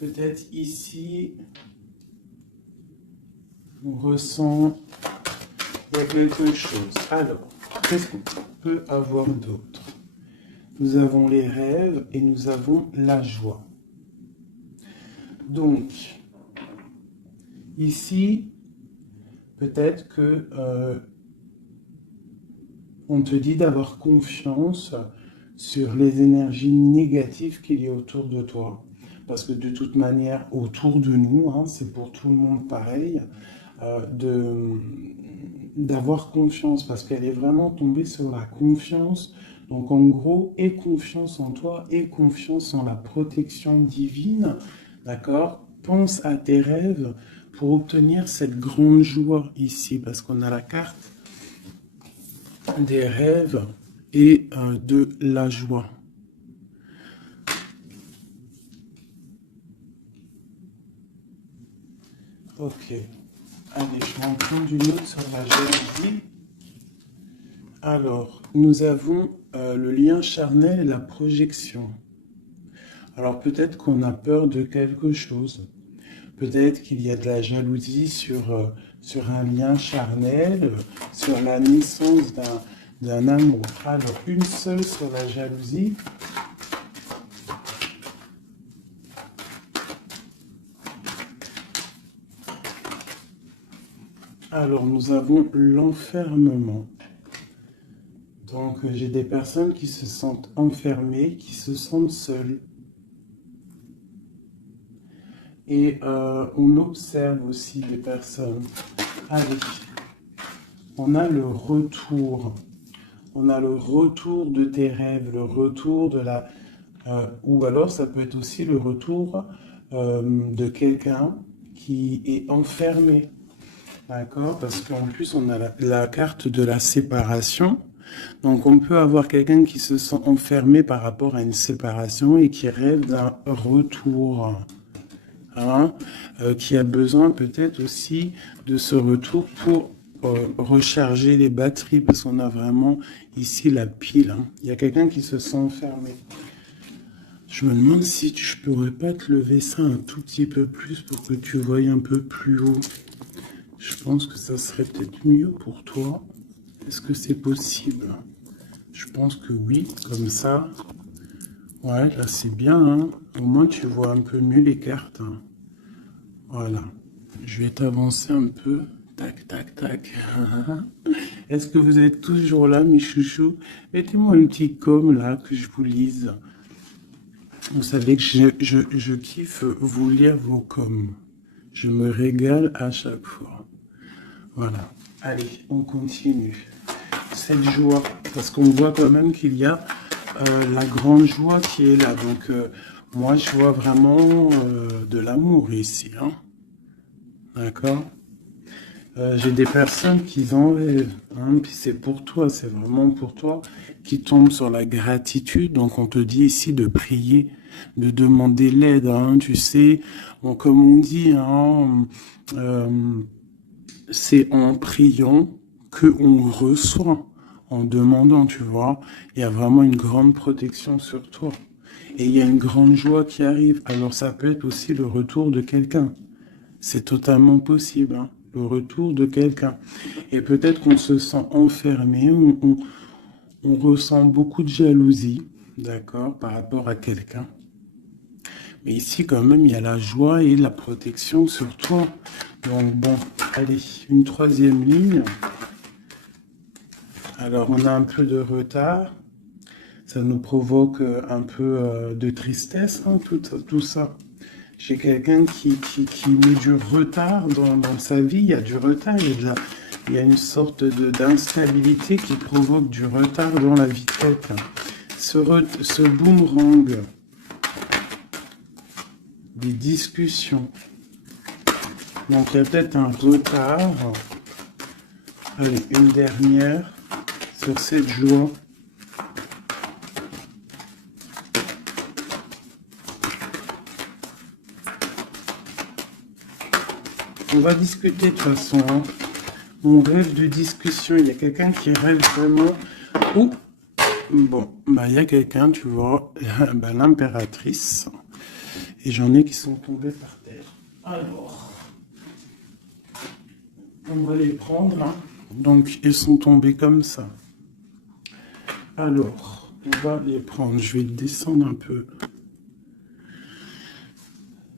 peut-être ici, on ressent il y a quelque chose. Alors, qu'est-ce qu'on peut avoir d'autre? Nous avons les rêves et nous avons la joie. Donc, ici, peut-être que on te dit d'avoir confiance sur les énergies négatives qu'il y a autour de toi. Parce que de toute manière, autour de nous, hein, c'est pour tout le monde pareil, d'avoir confiance, parce qu'elle est vraiment tombée sur la confiance. Donc en gros, aie confiance en toi, aie confiance en la protection divine, d'accord? Pense à tes rêves pour obtenir cette grande joie ici, parce qu'on a la carte des rêves et de la joie. Ok. Allez, je vais en prendre une autre sur la jalousie. Alors, nous avons le lien charnel et la projection. Alors, peut-être qu'on a peur de quelque chose. Peut-être qu'il y a de la jalousie sur un lien charnel, sur la naissance d'un amour. Alors, une seule sur la jalousie. Alors, nous avons l'enfermement. Donc, j'ai des personnes qui se sentent enfermées, qui se sentent seules. Et on observe aussi des personnes. Allez, on a le retour. On a le retour de tes rêves, le retour de la... ou alors, ça peut être aussi le retour de quelqu'un qui est enfermé. D'accord? Parce qu'en plus, on a la carte de la séparation. Donc, on peut avoir quelqu'un qui se sent enfermé par rapport à une séparation et qui rêve d'un retour. Hein, qui a besoin peut-être aussi de ce retour pour recharger les batteries, parce qu'on a vraiment ici la pile. Hein. Il y a quelqu'un qui se sent enfermé. Je me demande si je pourrais pas te lever ça un tout petit peu plus pour que tu voyes un peu plus haut. Je pense que ça serait peut-être mieux pour toi. Est-ce que c'est possible? Je pense que oui, comme ça. Ouais, là c'est bien. Hein. Au moins tu vois un peu mieux les cartes. Hein. Voilà. Je vais t'avancer un peu. Tac, tac, tac. Est-ce que vous êtes toujours là, mes chouchous? Mettez-moi une petite com là, que je vous lise. Vous savez que je kiffe vous lire vos coms. Je me régale à chaque fois. Voilà. Allez, on continue. Cette joie, parce qu'on voit quand même qu'il y a la grande joie qui est là. Donc, moi, je vois vraiment de l'amour ici. Hein. D'accord? J'ai des personnes qui en rêvent. Hein, puis c'est pour toi, c'est vraiment pour toi, qui tombent sur la gratitude. Donc, on te dit ici de prier, de demander l'aide. Hein, tu sais, bon, comme on dit, hein, c'est en priant qu'on reçoit, en demandant, tu vois. Il y a vraiment une grande protection sur toi. Et il y a une grande joie qui arrive. Alors ça peut être aussi le retour de quelqu'un. C'est totalement possible, hein, le retour de quelqu'un. Et peut-être qu'on se sent enfermé, on ressent beaucoup de jalousie, d'accord, par rapport à quelqu'un. Mais ici, quand même, il y a la joie et la protection sur toi. Donc, bon, allez, une troisième ligne. Alors, on a un peu de retard. Ça nous provoque un peu de tristesse, hein, tout ça. J'ai quelqu'un qui met du retard dans sa vie. Il y a du retard, il y a une sorte d'instabilité qui provoque du retard dans la vie de quelqu'un. Ce boomerang, des discussions. Donc il y a peut-être un retard. Allez, une dernière sur cette joie. On va discuter de toute façon. Hein. On rêve de discussion. Il y a quelqu'un qui rêve vraiment. Ouh. Bon, bah il y a quelqu'un, tu vois, bah, l'impératrice. Et j'en ai qui sont tombés par terre. Alors, on va les prendre. Hein. Donc, ils sont tombés comme ça. Alors, on va les prendre. Je vais descendre un peu.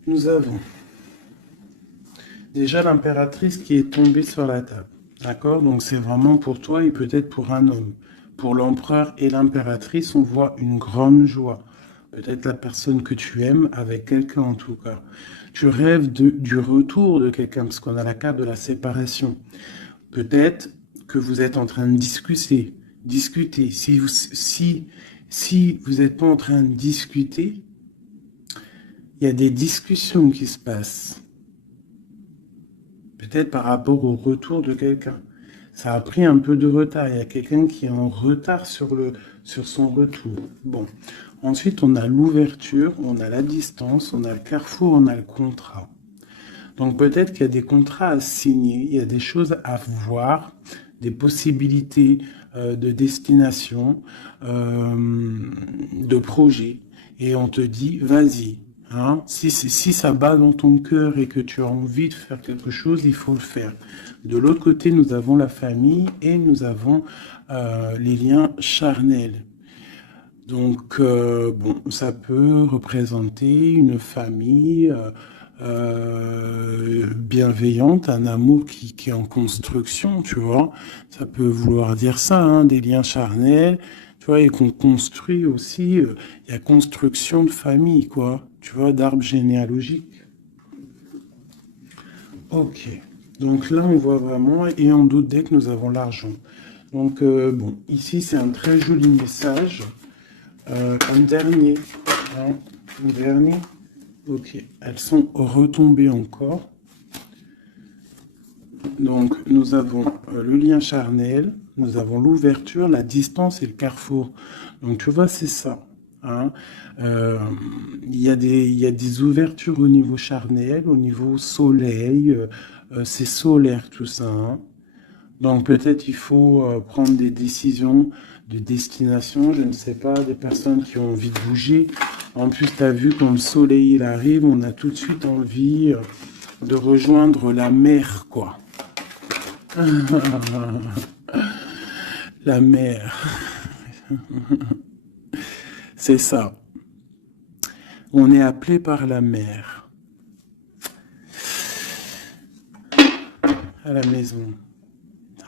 Nous avons déjà l'impératrice qui est tombée sur la table. D'accord? Donc, c'est vraiment pour toi et peut-être pour un homme. Pour l'empereur et l'impératrice, on voit une grande joie. Peut-être la personne que tu aimes avec quelqu'un en tout cas. Tu rêves du retour de quelqu'un parce qu'on a la carte de la séparation. Peut-être que vous êtes en train de discuter. Si vous n'êtes pas en train de discuter, il y a des discussions qui se passent. Peut-être par rapport au retour de quelqu'un. Ça a pris un peu de retard. Il y a quelqu'un qui est en retard sur son retour. Bon. Ensuite, on a l'ouverture, on a la distance, on a le carrefour, on a le contrat. Donc peut-être qu'il y a des contrats à signer, il y a des choses à voir, des possibilités de destination, de projet. Et on te dit, vas-y. Hein, si ça bat dans ton cœur et que tu as envie de faire quelque chose, il faut le faire. De l'autre côté, nous avons la famille et nous avons les liens charnels. Donc, bon, ça peut représenter une famille bienveillante, un amour qui est en construction, tu vois. Ça peut vouloir dire ça, hein, des liens charnels, tu vois, et qu'on construit aussi, il y a construction de famille, quoi, tu vois, d'arbre généalogique. Ok, donc là, on voit vraiment, et en d'autres decks, nous avons l'argent. Donc, bon, ici, c'est un très joli message. Un dernier, hein, un dernier. Ok, elles sont retombées encore. Donc, nous avons le lien charnel, nous avons l'ouverture, la distance et le carrefour. Donc, tu vois, c'est ça. Hein. Il y a des ouvertures au niveau charnel, au niveau soleil. C'est solaire tout ça. Hein. Donc, peut-être il faut prendre des décisions de destination, je ne sais pas, des personnes qui ont envie de bouger. En plus, tu as vu, quand le soleil il arrive, on a tout de suite envie de rejoindre la mer, quoi. La mer. C'est ça. On est appelé par la mer. À la maison.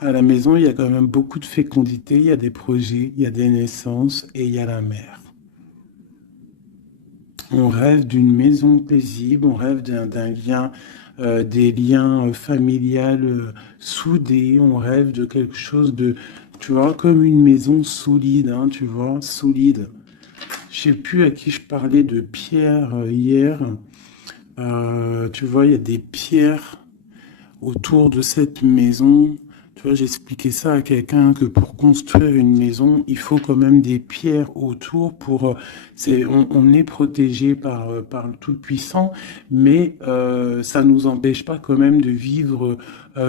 À la maison, il y a quand même beaucoup de fécondité, il y a des projets, il y a des naissances et il y a la mer. On rêve d'une maison paisible, on rêve d'un lien, des liens familiales soudés, on rêve de quelque chose de, tu vois, comme une maison solide, hein, tu vois, solide. Je sais plus à qui je parlais de pierre hier. Tu vois, il y a des pierres autour de cette maison. Tu vois, j'expliquais ça à quelqu'un que pour construire une maison, il faut quand même des pierres autour pour... on est protégé par le Tout-Puissant, mais ça ne nous empêche pas quand même de vivre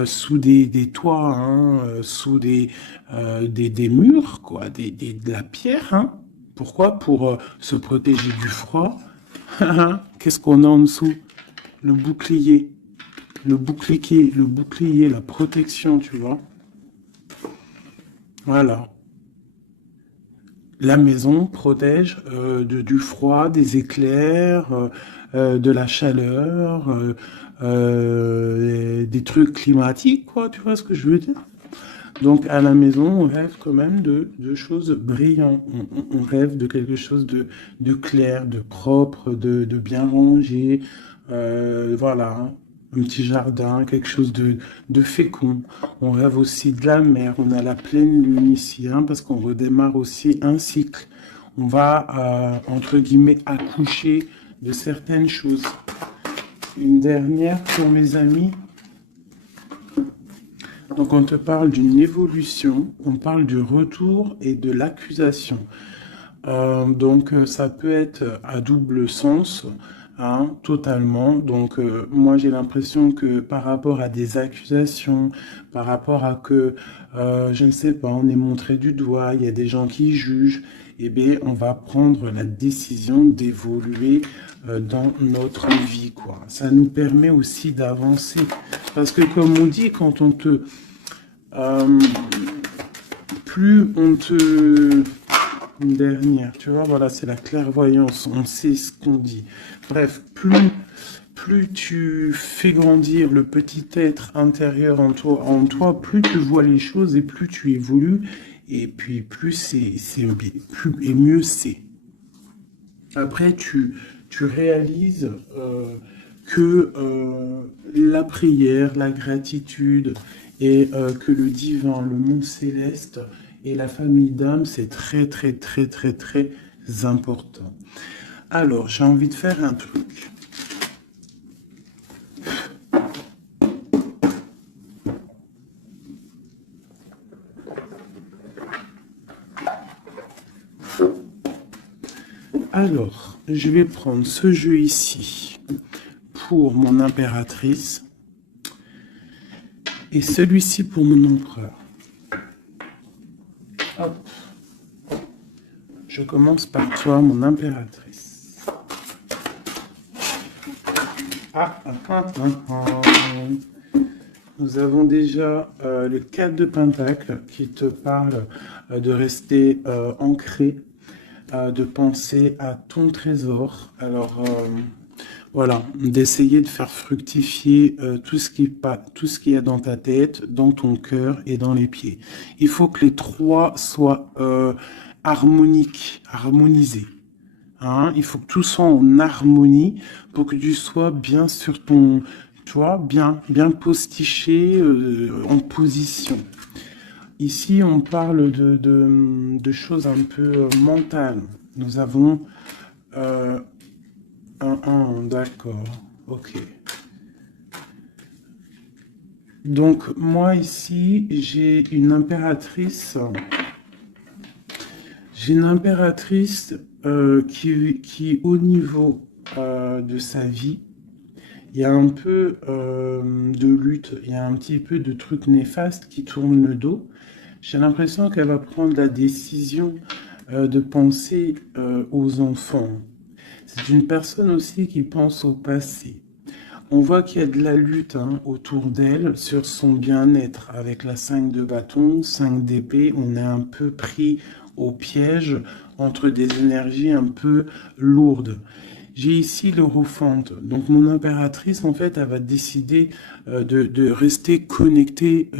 sous des toits, hein, sous des murs, quoi, de la pierre. Hein. Pourquoi? Pour se protéger du froid. Qu'est-ce qu'on a en dessous? Le bouclier. Le bouclier, la protection, tu vois. Voilà. La maison protège du froid, des éclairs, de la chaleur, des trucs climatiques, quoi. Tu vois ce que je veux dire? Donc, à la maison, on rêve quand même de choses brillantes. On rêve de quelque chose de clair, de propre, de bien rangé. Voilà. Hein. Un petit jardin, quelque chose de fécond. On rêve aussi de la mer. On a la pleine lune ici, hein, parce qu'on redémarre aussi un cycle. On va, entre guillemets, accoucher de certaines choses. Une dernière pour mes amis. Donc on te parle d'une évolution, on parle du retour et de l'accusation. Donc ça peut être à double sens. hein, totalement. Donc, moi, j'ai l'impression que par rapport à des accusations, par rapport à que, je ne sais pas, on est montré du doigt, il y a des gens qui jugent, eh bien, on va prendre la décision d'évoluer dans notre vie, quoi. Ça nous permet aussi d'avancer. Parce que, comme on dit, quand on te... euh, plus on te... Une dernière, tu vois, voilà, c'est la clairvoyance, on sait ce qu'on dit. Bref, plus tu fais grandir le petit être intérieur en toi, plus tu vois les choses et plus tu évolues, et puis plus plus et mieux c'est. Après, tu réalises que la prière, la gratitude et que le divin, le monde céleste et la famille d'âme, c'est très, très, très, très, très important. Alors, j'ai envie de faire un truc. Alors, je vais prendre ce jeu ici pour mon impératrice et celui-ci pour mon empereur. Hop. Je commence par toi, mon impératrice. Nous avons déjà le 4 de Pentacle qui te parle de rester ancré, de penser à ton trésor. Alors, voilà, d'essayer de faire fructifier tout ce qui est dans ta tête, dans ton cœur et dans les pieds. Il faut que les trois soient harmonisés. Hein, il faut que tout soit en harmonie pour que tu sois bien sur ton, tu vois, bien postiché en position. Ici, on parle de choses un peu mentales. Nous avons d'accord, ok. Donc, moi, ici, j'ai une impératrice. J'ai une impératrice qui, au niveau de sa vie, il y a un peu de lutte, il y a un petit peu de trucs néfastes qui tournent le dos. J'ai l'impression qu'elle va prendre la décision de penser aux enfants. C'est une personne aussi qui pense au passé. On voit qu'il y a de la lutte hein, autour d'elle sur son bien-être. Avec la 5 de bâton, 5 d'épée, on est un peu pris au piège entre des énergies un peu lourdes. J'ai ici l'Europhante. Donc mon impératrice, en fait, elle va décider de rester connectée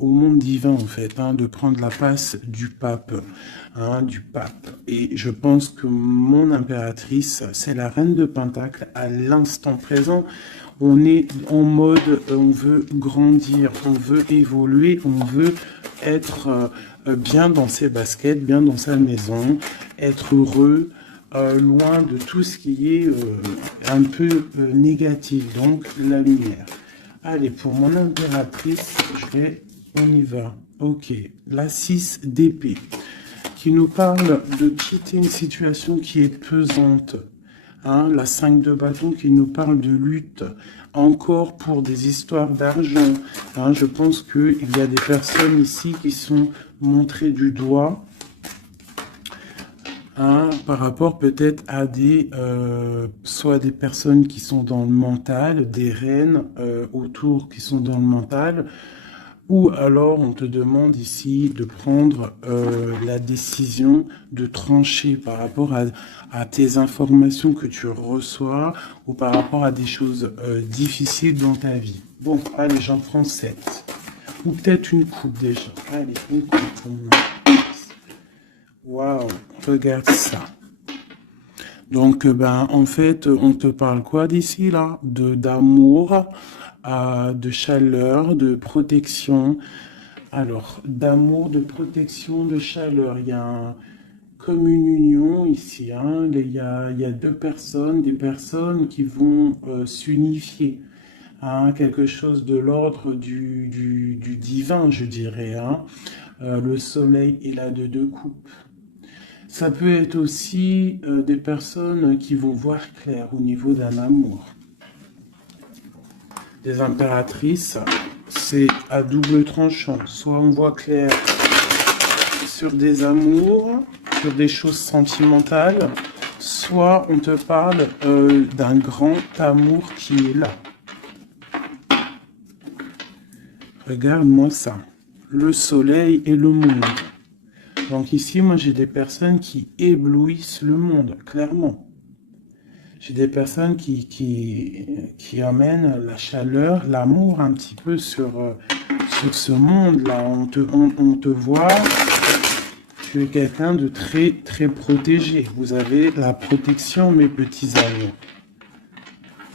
au monde divin, en fait, hein, de prendre la place du pape, hein, du pape. Et je pense que mon impératrice, c'est la reine de Pentacle à l'instant présent. On est en mode, on veut grandir, on veut évoluer, on veut être bien dans ses baskets, bien dans sa maison, être heureux, loin de tout ce qui est un peu négatif, donc la lumière. Allez, pour mon impératrice, on y va. Ok, la 6 d'épée, qui nous parle de quitter une situation qui est pesante. Hein, la 5 de bâton qui nous parle de lutte, encore pour des histoires d'argent. Hein, je pense qu'il y a des personnes ici qui sont montrées du doigt hein, par rapport peut-être à soit des personnes qui sont dans le mental, des reines autour qui sont dans le mental, ou alors on te demande ici de prendre la décision de trancher par rapport à tes informations que tu reçois ou par rapport à des choses difficiles dans ta vie. Bon, allez, j'en prends 7. Ou peut-être une coupe déjà. Allez, une coupe. Waouh, regarde ça. Donc, ben, en fait, on te parle quoi d'ici là? D'amour, de chaleur, de protection. Alors, d'amour, de protection, de chaleur. Il y a comme une union ici. Hein. Il y a deux personnes, des personnes qui vont s'unifier. Hein, quelque chose de l'ordre du divin, je dirais. Hein. Le soleil est là de deux coupes. Ça peut être aussi des personnes qui vont voir clair au niveau d'un amour. Des impératrices, c'est à double tranchant. Soit on voit clair sur des amours, sur des choses sentimentales, soit on te parle d'un grand amour qui est là. Regarde-moi ça. Le soleil et le monde. Donc ici, moi, j'ai des personnes qui éblouissent le monde, clairement. J'ai des personnes qui amènent la chaleur, l'amour un petit peu sur ce monde-là. On te voit, tu es quelqu'un de très, très protégé. Vous avez la protection, mes petits amours.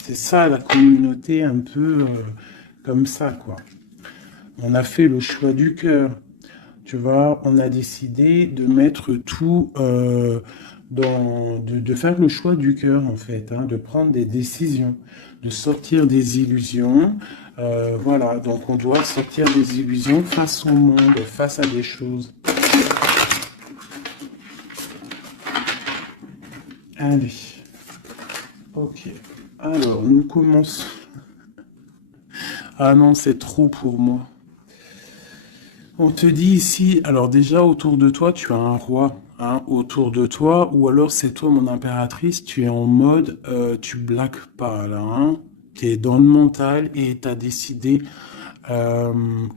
C'est ça, la communauté un peu comme ça, quoi. On a fait le choix du cœur. Tu vois, on a décidé de mettre tout de faire le choix du cœur, en fait, hein, de prendre des décisions, de sortir des illusions. Voilà, donc on doit sortir des illusions face au monde, face à des choses. Allez. Ok. Alors, nous commençons. Ah non, c'est trop pour moi. On te dit ici, alors déjà autour de toi, tu as un roi, hein, autour de toi, ou alors c'est toi mon impératrice, tu es en mode, tu blagues pas là, hein, tu es dans le mental et tu as décidé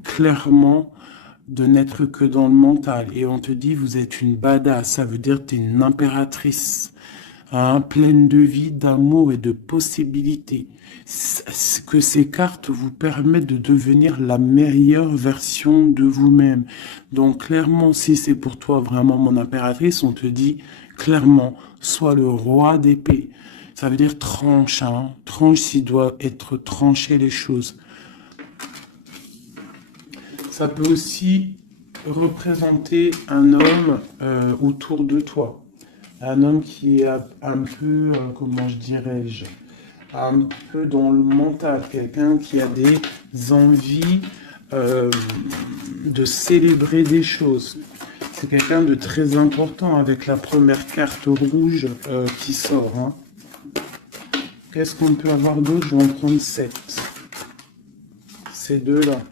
clairement de n'être que dans le mental. Et on te dit, vous êtes une badass, ça veut dire que tu es une impératrice, hein, pleine de vie, d'amour et de possibilités. Que ces cartes vous permettent de devenir la meilleure version de vous-même. Donc clairement, si c'est pour toi vraiment mon impératrice, on te dit clairement, sois le roi d'épée. Ça veut dire tranche, hein, tranche s'il doit être tranché les choses. Ça peut aussi représenter un homme autour de toi. Un homme qui est un peu, comment je dirais-je, un peu dans le mental, quelqu'un qui a des envies de célébrer des choses. C'est quelqu'un de très important avec la première carte rouge qui sort. Hein. Qu'est-ce qu'on peut avoir d'autre? Je vais en prendre 7. Ces deux-là.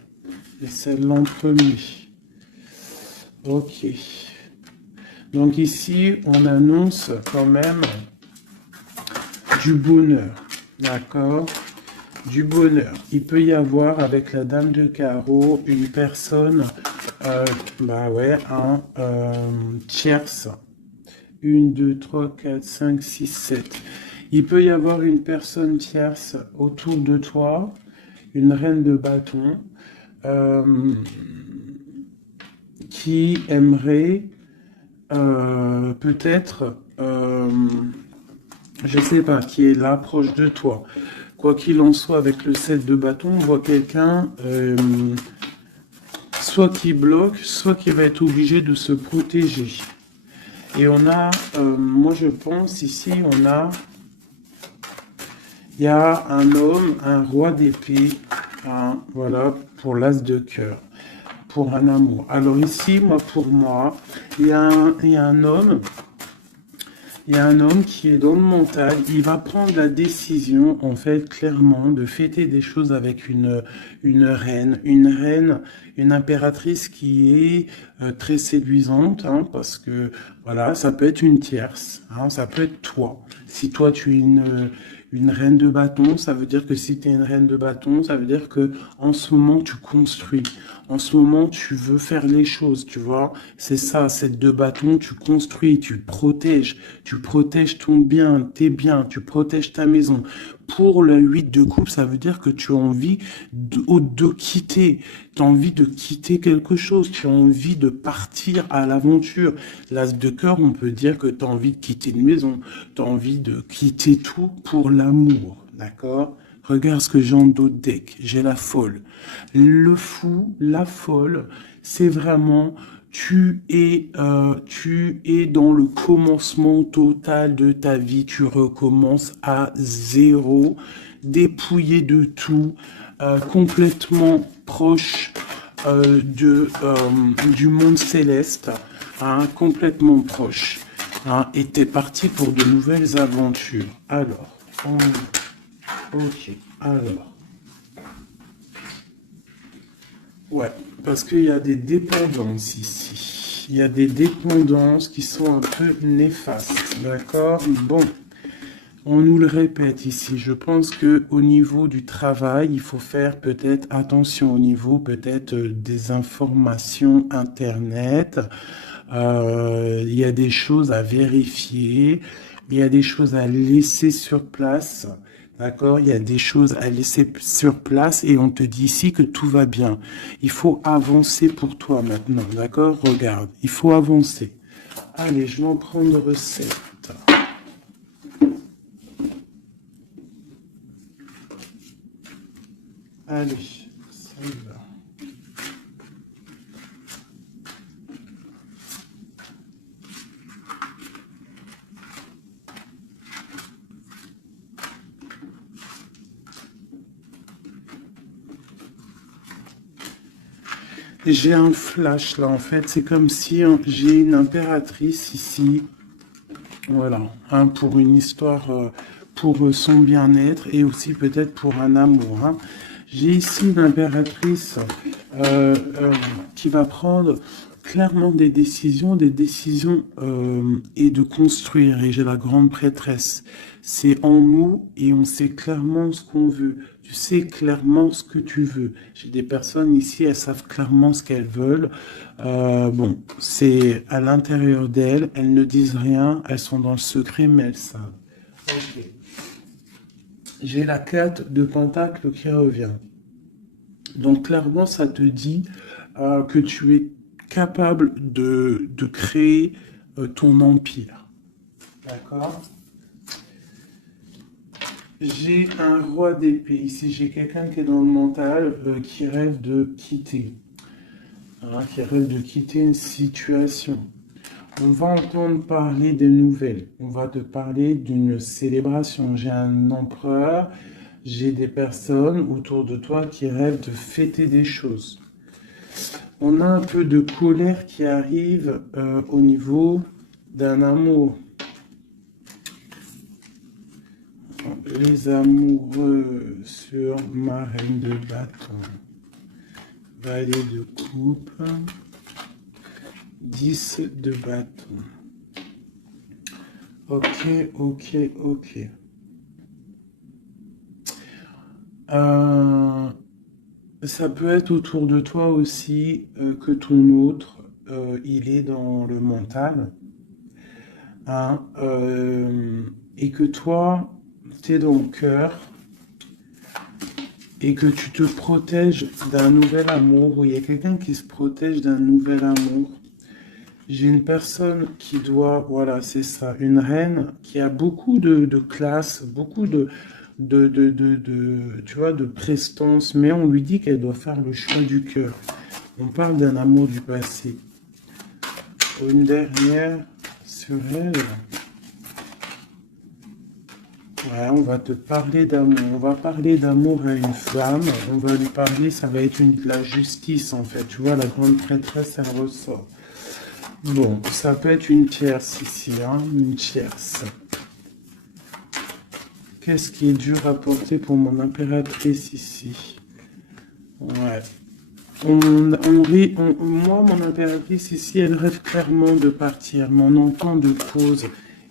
Et celle-là en premier. Ok. Donc ici, on annonce quand même du bonheur. D'accord? Du bonheur. Il peut y avoir avec la dame de carreau une personne, un tierce. 1, 2, 3, 4, 5, 6, 7. Il peut y avoir une personne tierce autour de toi, une reine de bâton, qui aimerait peut-être, je sais pas, qui est là proche de toi. Quoi qu'il en soit, avec le 7 de bâton, on voit quelqu'un soit qui bloque, soit qui va être obligé de se protéger. Et on a, moi je pense ici, il y a un homme, un roi d'épée, hein, voilà, pour l'as de cœur, pour un amour. Alors ici, pour moi, il y a un homme. Il y a un homme qui est dans le mental, il va prendre la décision, en fait, clairement, de fêter des choses avec une reine, une impératrice qui est très séduisante, hein, parce que, voilà, ça peut être une tierce, hein, ça peut être toi. Si toi, tu es une reine de bâton, ça veut dire que si tu es une reine de bâton, ça veut dire que en ce moment, tu construis. En ce moment, tu veux faire les choses, tu vois. C'est ça, cette de bâton, tu construis, tu protèges ton bien, tes biens, tu protèges ta maison. Pour le 8 de coupe, ça veut dire que tu as envie de quitter. Tu as envie de quitter quelque chose. Tu as envie de partir à l'aventure. L'as de cœur, on peut dire que tu as envie de quitter une maison. Tu as envie de quitter tout pour l'amour. D'accord? Regarde ce que j'ai en dos de deck. J'ai la folle. Le fou, la folle, c'est vraiment... Tu es dans le commencement total de ta vie. Tu recommences à zéro, dépouillé de tout, complètement proche du monde céleste, hein, complètement proche. Hein, et t'es parti pour de nouvelles aventures. Alors, ok, alors. Ouais, parce qu'il y a des dépendances ici. Il y a des dépendances qui sont un peu néfastes, d'accord? Bon, on nous le répète ici. Je pense que au niveau du travail, il faut faire peut-être attention au niveau peut-être des informations Internet. Il y a des choses à vérifier. Il y a des choses à laisser sur place. D'accord? Il y a des choses à laisser sur place et on te dit ici que tout va bien. Il faut avancer pour toi maintenant. D'accord? Regarde, il faut avancer. Allez, je vais en prendre recette. Allez, ça y va. J'ai un flash là, en fait. C'est comme si j'ai une impératrice ici. Voilà, hein, pour une histoire, pour son bien-être et aussi peut-être pour un amour. Hein. J'ai ici une impératrice qui va prendre clairement des décisions et de construire. Et j'ai la grande prêtresse. C'est en nous et on sait clairement ce qu'on veut. Tu sais clairement ce que tu veux. J'ai des personnes ici, elles savent clairement ce qu'elles veulent. Bon, c'est à l'intérieur d'elles. Elles ne disent rien. Elles sont dans le secret, mais elles savent. Ok. J'ai la 4 de Pentacle qui revient. Donc clairement, ça te dit que tu es capable de créer ton empire. D'accord? J'ai un roi d'épée. Ici, j'ai quelqu'un qui est dans le mental, qui rêve de quitter. Hein, qui rêve de quitter une situation. On va entendre parler des nouvelles. On va te parler d'une célébration. J'ai un empereur. J'ai des personnes autour de toi qui rêvent de fêter des choses. On a un peu de colère qui arrive au niveau d'un amour. Les amoureux sur ma reine de bâton. Valet de coupe. 10 de bâton. Ok, ok, ok. Ça peut être autour de toi aussi que ton autre, il est dans le mental. Hein, et que toi, tu es dans le cœur. Et que tu te protèges d'un nouvel amour. Ou il y a quelqu'un qui se protège d'un nouvel amour. J'ai une personne qui doit, voilà, c'est ça, une reine qui a beaucoup de classe, beaucoup tu vois, de prestance, mais on lui dit qu'elle doit faire le choix du cœur. On parle d'un amour du passé. Une dernière sur elle. Ouais, on va te parler d'amour. On va parler d'amour à une femme. On va lui parler, ça va être la justice en fait. Tu vois, la grande prêtresse, elle ressort. Bon, ça peut être une tierce ici, hein, une tierce. Qu'est-ce qui est dur à porter pour mon impératrice ici? Ouais. Moi, mon impératrice ici, elle rêve clairement de partir, mais on entend de pause.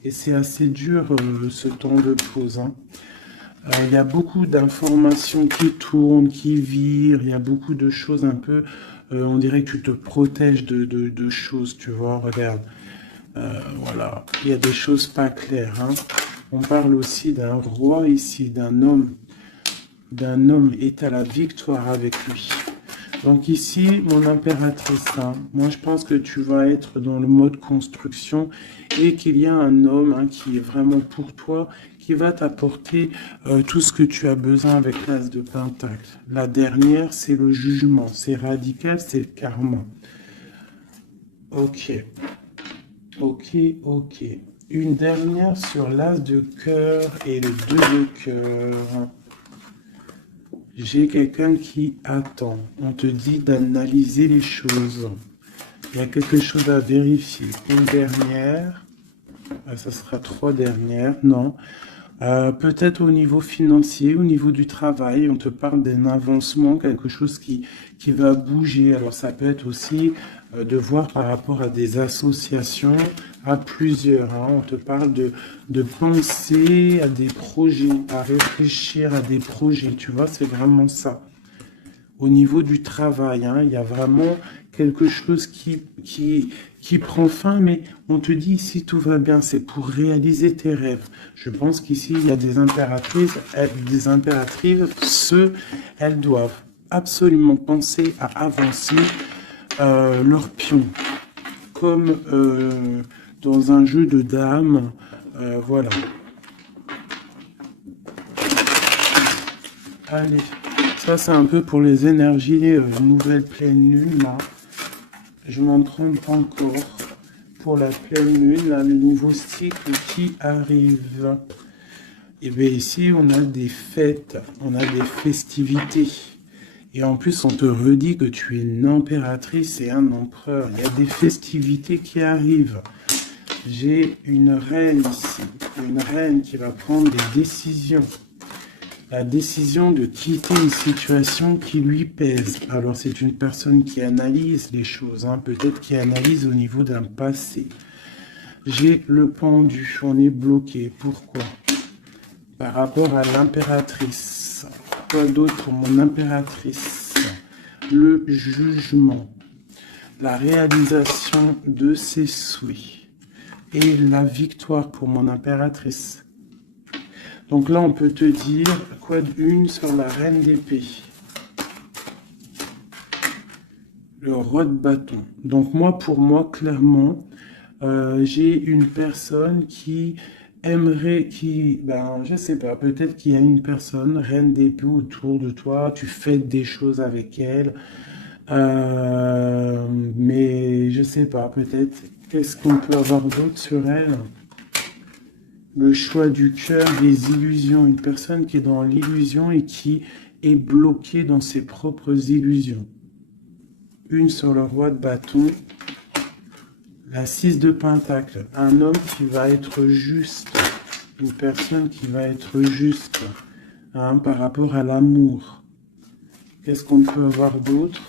Et c'est assez dur, ce temps de pause. Hein. Il y a beaucoup d'informations qui tournent, qui virent. Il y a beaucoup de choses un peu... on dirait que tu te protèges de choses, tu vois, regarde. Voilà, il y a des choses pas claires. Hein. On parle aussi d'un roi ici, d'un homme. D'un homme est à la victoire avec lui. Donc ici, mon impératrice, hein, moi je pense que tu vas être dans le mode construction et qu'il y a un homme hein, qui est vraiment pour toi, qui va t'apporter tout ce que tu as besoin avec l'as de pentacle. La dernière, c'est le jugement, c'est radical, c'est le karma. Ok, ok, ok. Une dernière sur l'as de cœur et le 2 de cœur. J'ai quelqu'un qui attend. On te dit d'analyser les choses. Il y a quelque chose à vérifier. Une dernière. Ça sera 3 dernières, non. Peut-être au niveau financier, au niveau du travail, on te parle d'un avancement, quelque chose qui va bouger. Alors ça peut être aussi de voir par rapport à des associations, à plusieurs, hein. On te parle de penser à des projets, à réfléchir à des projets, tu vois, c'est vraiment ça. Au niveau du travail, hein, il y a vraiment quelque chose qui prend fin, mais on te dit ici tout va bien, c'est pour réaliser tes rêves. Je pense qu'ici il y a des impératrices, elles doivent absolument penser à avancer leur pion, comme dans un jeu de dames, voilà. Allez, ça c'est un peu pour les énergies nouvelle pleine lune là. Je m'en trompe encore pour la pleine lune, là, le nouveau cycle qui arrive. Et bien ici on a des fêtes, on a des festivités. Et en plus on te redit que tu es une impératrice et un empereur. Il y a des festivités qui arrivent. J'ai une reine ici, une reine qui va prendre des décisions. La décision de quitter une situation qui lui pèse. Alors c'est une personne qui analyse les choses, hein, peut-être qui analyse au niveau d'un passé. J'ai le pendu, on est bloqué. Pourquoi? Par rapport à l'impératrice. Quoi d'autre, mon impératrice? Le jugement. La réalisation de ses souhaits. Et la victoire pour mon impératrice. Donc là, on peut te dire quoi d'une sur la reine d'épée. Le roi de bâton. Donc moi, pour moi, clairement, j'ai une personne qui aimerait, je sais pas, peut-être qu'il y a une personne, reine d'épée autour de toi, tu fais des choses avec elle, mais je sais pas, peut-être, qu'est-ce qu'on peut avoir d'autre sur elle? Le choix du cœur, les illusions. Une personne qui est dans l'illusion et qui est bloquée dans ses propres illusions. Une sur le roi de bâton. La 6 de pentacle. Un homme qui va être juste. Une personne qui va être juste, hein, par rapport à l'amour. Qu'est-ce qu'on peut avoir d'autre?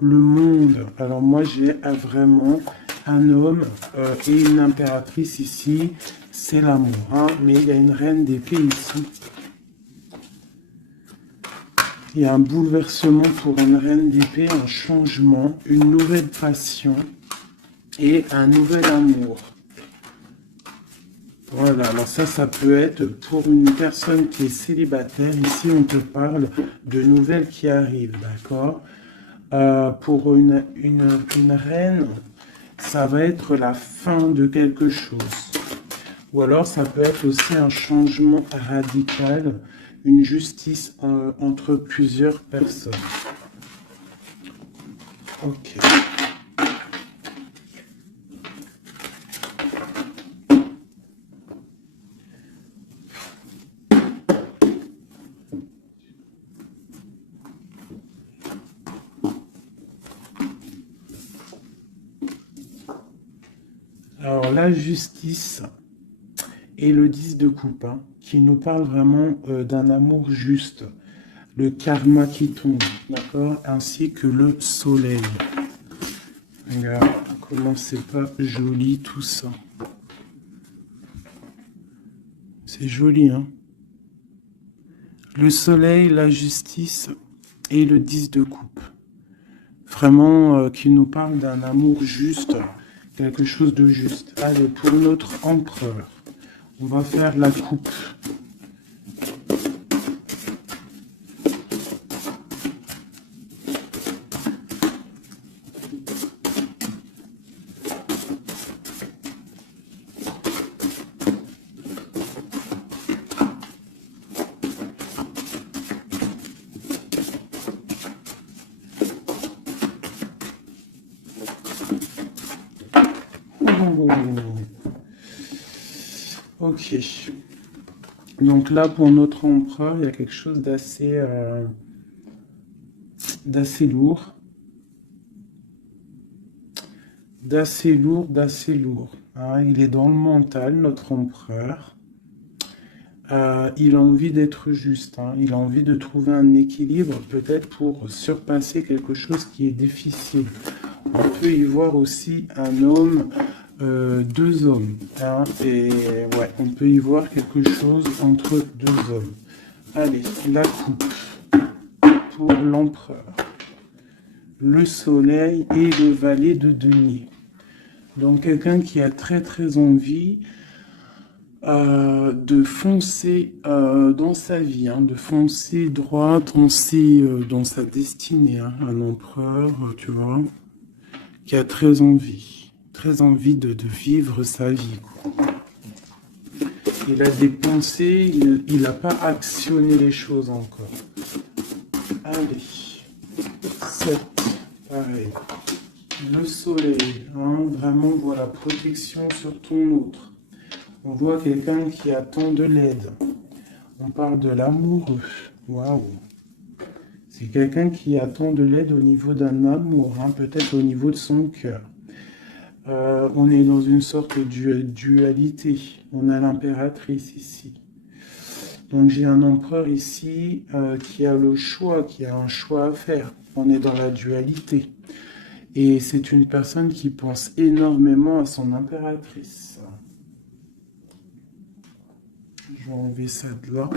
Le monde. Alors moi j'ai vraiment un homme et une impératrice ici. C'est l'amour, hein, mais il y a une reine d'épée ici. Il y a un bouleversement pour une reine d'épée, un changement, une nouvelle passion et un nouvel amour. Voilà, alors ça peut être pour une personne qui est célibataire. Ici, on te parle de nouvelles qui arrivent, d'accord? Pour une reine, ça va être la fin de quelque chose. Ou alors, ça peut être aussi un changement radical, une justice entre plusieurs personnes. Ok. Alors, la justice et le 10 de coupe, hein, qui nous parle vraiment d'un amour juste, le karma qui tombe, d'accord, ainsi que le soleil. Regarde, comment c'est pas joli tout ça. C'est joli, hein. Le soleil, la justice et le 10 de coupe. Vraiment, qui nous parle d'un amour juste, quelque chose de juste. Allez, pour notre empereur, on va faire la coupe. Ok. Donc là, pour notre empereur, il y a quelque chose d'assez lourd. D'assez lourd. hein, il est dans le mental, notre empereur. Il a envie d'être juste, hein, il a envie de trouver un équilibre, peut-être pour surpasser quelque chose qui est difficile. On peut y voir aussi un homme, deux hommes, hein, et ouais, on peut y voir quelque chose entre deux hommes. Allez, la coupe pour l'empereur, le soleil et le valet de denier. Donc quelqu'un qui a très envie de foncer dans sa vie, hein, de foncer droit dans sa destinée, hein, un empereur, tu vois, qui a très envie de vivre sa vie, quoi. Il a des pensées, il n'a pas actionné les choses encore. Allez, 7, pareil. Le soleil, hein, vraiment, voilà, protection sur ton autre. On voit quelqu'un qui attend de l'aide. On parle de l'amoureux. Waouh! C'est quelqu'un qui attend de l'aide au niveau d'un amour, hein, peut-être au niveau de son cœur. On est dans une sorte de dualité. On a l'impératrice ici. Donc j'ai un empereur ici qui a le choix, qui a un choix à faire. On est dans la dualité. Et c'est une personne qui pense énormément à son impératrice. Je vais enlever ça de là.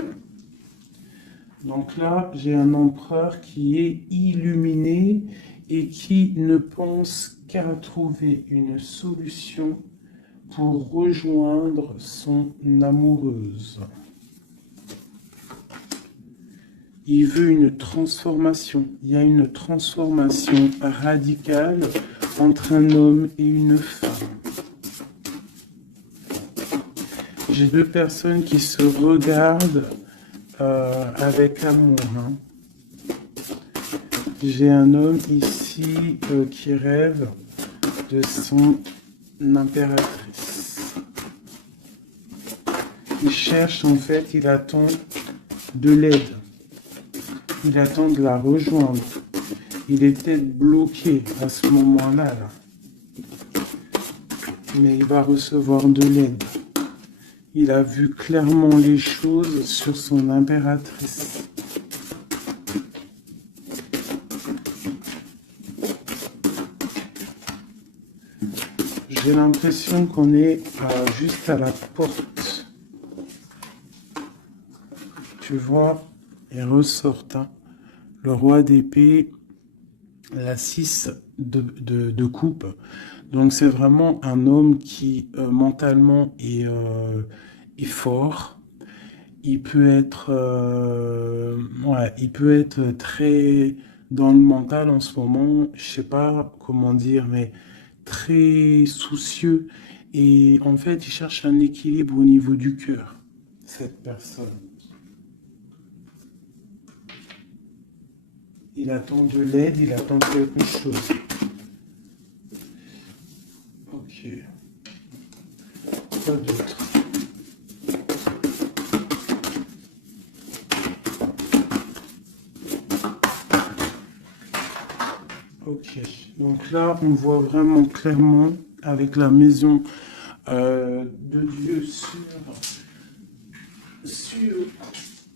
Donc là, j'ai un empereur qui est illuminé et qui ne pense qu'à trouver une solution pour rejoindre son amoureuse. Il veut une transformation. Il y a une transformation radicale entre un homme et une femme. J'ai deux personnes qui se regardent avec amour. Hein. J'ai un homme ici qui rêve de son impératrice. Il cherche, en fait, il attend de l'aide. Il attend de la rejoindre. Il était bloqué à ce moment-là. Là. Mais il va recevoir de l'aide. Il a vu clairement les choses sur son impératrice. J'ai l'impression qu'on est juste à la porte. Tu vois, il ressort hein, le roi d'épée, la 6 de coupe. Donc c'est vraiment un homme qui mentalement est fort. Il peut être très dans le mental en ce moment, je sais pas comment dire, mais très soucieux. Et en fait, il cherche un équilibre au niveau du cœur, cette personne. Il attend de l'aide, il attend quelque chose. Ok. Quoi d'autre? Ok. Donc là, on voit vraiment clairement avec la maison de Dieu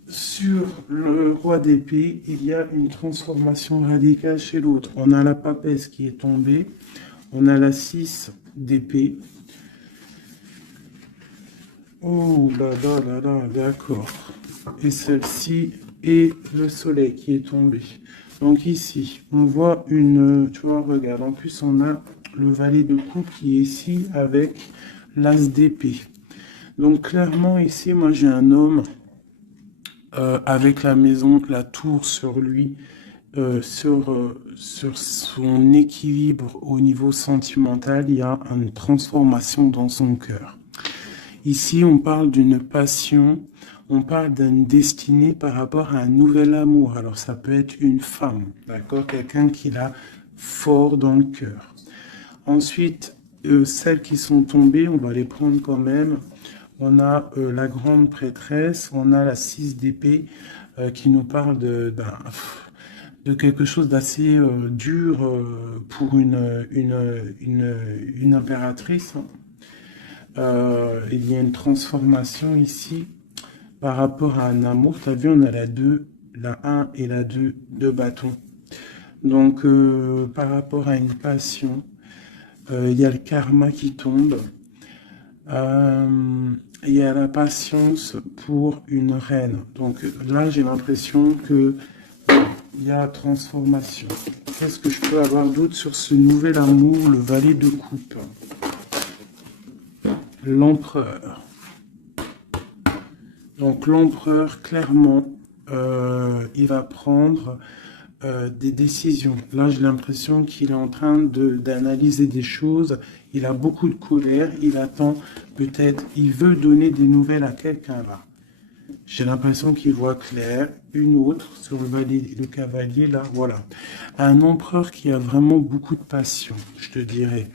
sur le roi d'épée, il y a une transformation radicale chez l'autre. On a la papesse qui est tombée, on a la 6 d'épée. Oh là là là là, d'accord. Et celle-ci est le soleil qui est tombé. Donc ici, on voit une... Tu vois, regarde, en plus on a le valet de coupe qui est ici avec l'as d'épée. Donc clairement ici, moi j'ai un homme avec la maison, la tour sur lui, sur son équilibre au niveau sentimental, il y a une transformation dans son cœur. Ici, on parle d'une passion, on parle d'une destinée par rapport à un nouvel amour. Alors, ça peut être une femme, d'accord? Quelqu'un qui l'a fort dans le cœur. Ensuite, celles qui sont tombées, on va les prendre quand même. On a la grande prêtresse, on a la 6 d'épée qui nous parle de quelque chose d'assez dur pour une impératrice. il y a une transformation ici par rapport à un amour. Tu as vu, on a la 2, la 1 et la 2 de bâton. Donc, par rapport à une passion, il y a le karma qui tombe. Il y a la patience pour une reine. Donc là, j'ai l'impression que il y a transformation. Qu'est-ce que je peux avoir d'autre sur ce nouvel amour, le valet de coupe? L'empereur. Donc l'empereur, clairement, il va prendre des décisions. Là, j'ai l'impression qu'il est en train d'analyser des choses. Il a beaucoup de colère. Il attend peut-être, il veut donner des nouvelles à quelqu'un là. J'ai l'impression qu'il voit clair. Une autre sur le cavalier là, voilà. Un empereur qui a vraiment beaucoup de passion, je te dirais.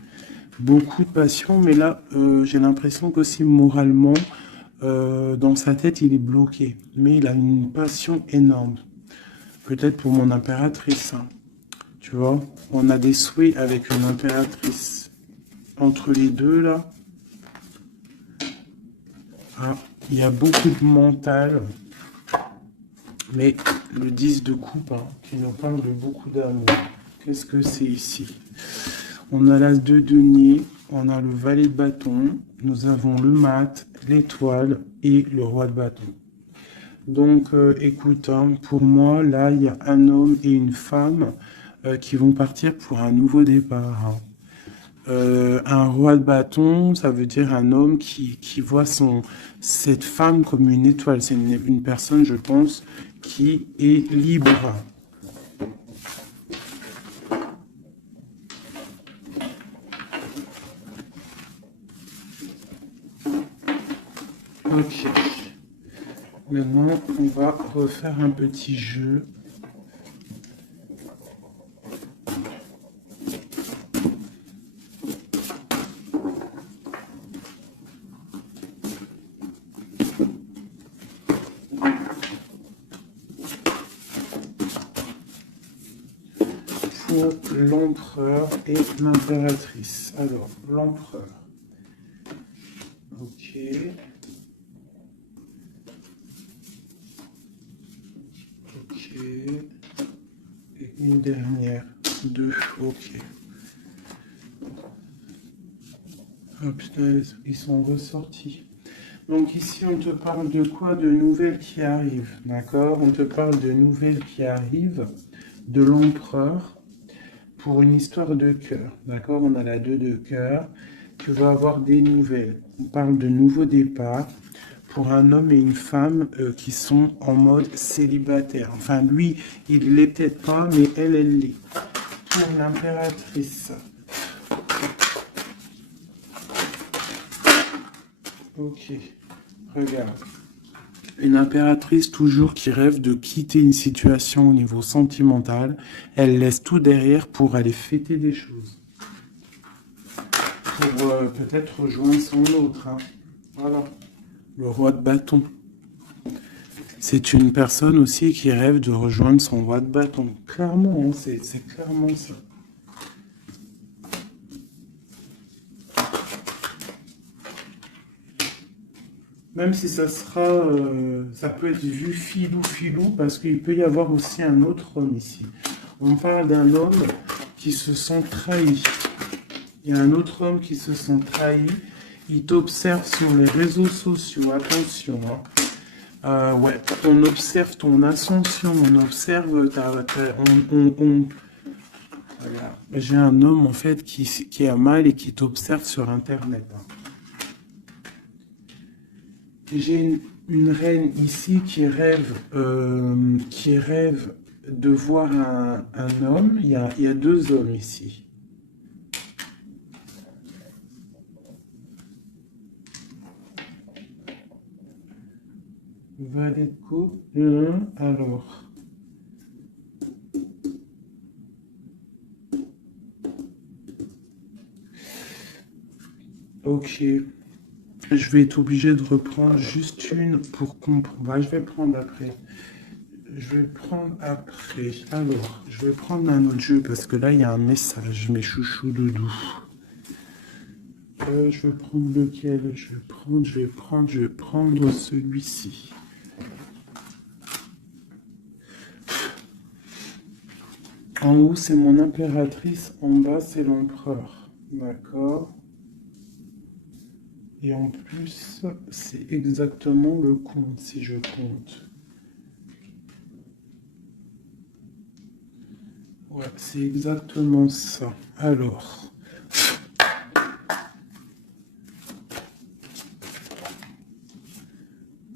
Beaucoup de passion, mais là, j'ai l'impression qu'aussi moralement, dans sa tête, il est bloqué. Mais il a une passion énorme. Peut-être pour mon impératrice. Hein. Tu vois, on a des souhaits avec une impératrice. Entre les deux, là. Ah, il y a beaucoup de mental. Mais le 10 de coupe, hein, qui nous parle de beaucoup d'amour. Qu'est-ce que c'est ici? On a l'as de denier, on a le valet de bâton, nous avons le mat, l'étoile et le roi de bâton. Donc, écoute, hein, pour moi, là, il y a un homme et une femme qui vont partir pour un nouveau départ. Hein. Un roi de bâton, ça veut dire un homme qui voit cette femme comme une étoile. C'est une personne, je pense, qui est libre. Ok. Maintenant, on va refaire un petit jeu. Pour l'empereur et l'impératrice. Alors, l'empereur. Ok. Ok. Et une dernière. 2. Ok. Oh putain, ils sont ressortis. Donc ici, on te parle de quoi? De nouvelles qui arrivent. D'accord? On te parle de nouvelles qui arrivent. De l'empereur. Pour une histoire de cœur. D'accord? On a la 2 de cœur. Tu vas avoir des nouvelles. On parle de nouveaux départs. Pour un homme et une femme qui sont en mode célibataire. Enfin, lui, il l'est peut-être pas, mais elle l'est. Pour l'impératrice. Ok, regarde. Une impératrice toujours qui rêve de quitter une situation au niveau sentimental. Elle laisse tout derrière pour aller fêter des choses. Pour peut-être rejoindre son autre. Hein. Voilà. Le roi de bâton. C'est une personne aussi qui rêve de rejoindre son roi de bâton. Clairement, hein, c'est clairement ça. Même si ça sera, ça peut être vu filou, parce qu'il peut y avoir aussi un autre homme ici. On parle d'un homme qui se sent trahi. Il y a un autre homme qui se sent trahi. Il t'observe sur les réseaux sociaux. Attention, hein. Ouais, on observe ton ascension, on observe voilà. J'ai un homme en fait qui a mal et qui t'observe sur internet. Hein. J'ai une reine ici qui rêve de voir un homme. Il y a 2 hommes ici. Valet de coupe. Alors. Ok. Je vais être obligé de reprendre juste une pour comprendre. Bah, je vais prendre après. Alors, je vais prendre un autre jeu parce que là, il y a un message, mes chouchous doudous. Je vais prendre lequel? Je vais prendre celui-ci. En haut, c'est mon impératrice. En bas, c'est l'empereur. D'accord? Et en plus, c'est exactement le compte, si je compte. Ouais, c'est exactement ça.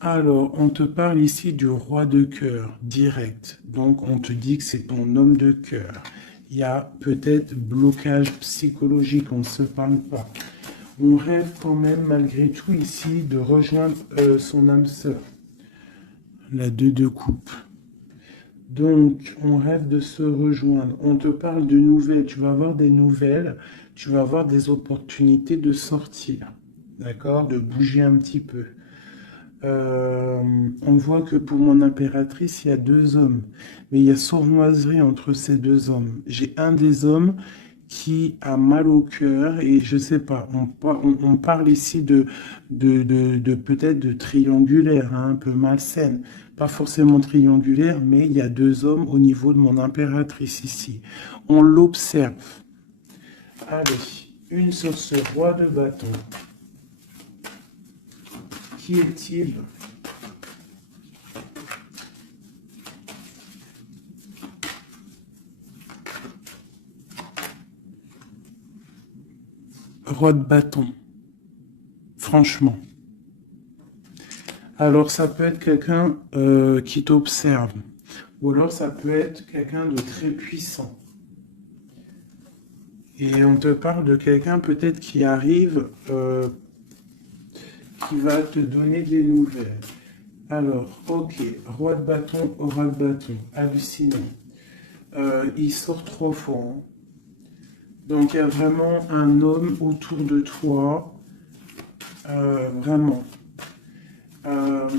Alors, on te parle ici du roi de cœur, direct. Donc, on te dit que c'est ton homme de cœur. Il y a peut-être blocage psychologique, on ne se parle pas. On rêve quand même, malgré tout, ici, de rejoindre son âme sœur. La 2 de coupe. Donc, on rêve de se rejoindre. On te parle de nouvelles. Tu vas avoir des nouvelles. Tu vas avoir des opportunités de sortir. D'accord? De bouger un petit peu. On voit que pour mon impératrice, il y a 2 hommes. Mais il y a sournoiserie entre ces 2 hommes. J'ai un des hommes qui a mal au cœur et je sais pas, on parle ici de peut-être de triangulaire, hein, un peu malsaine. Pas forcément triangulaire, mais il y a 2 hommes au niveau de mon impératrice ici. On l'observe. Allez, une sur ce roi de bâton. Qui est-il? Roi de bâton. Franchement. Alors, ça peut être quelqu'un qui t'observe. Ou alors, ça peut être quelqu'un de très puissant. Et on te parle de quelqu'un peut-être qui arrive, qui va te donner des nouvelles. Alors, ok, roi de bâton, aura de bâton, hallucinant. Il sort trop fort. Hein. Donc, il y a vraiment un homme autour de toi. Vraiment.